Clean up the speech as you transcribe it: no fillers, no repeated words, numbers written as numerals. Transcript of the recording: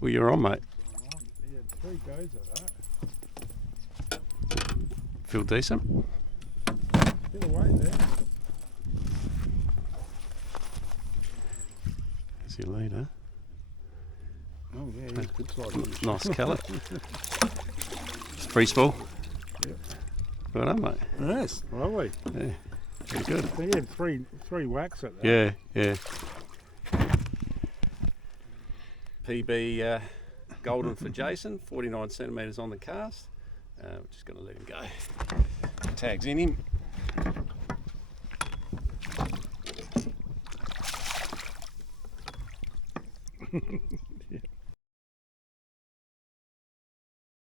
Well, you're on, mate. He had 3 goes at that. Feel decent? Get away there. There's your leader. Oh yeah, he's good size. Nice colour. Free spool. Yep. Well done, mate. Yes, lovely. Yeah, very good. So he had three whacks at that. Yeah. PB golden for Jason, 49 centimetres on the cast. We're just going to let him go. Tags in him.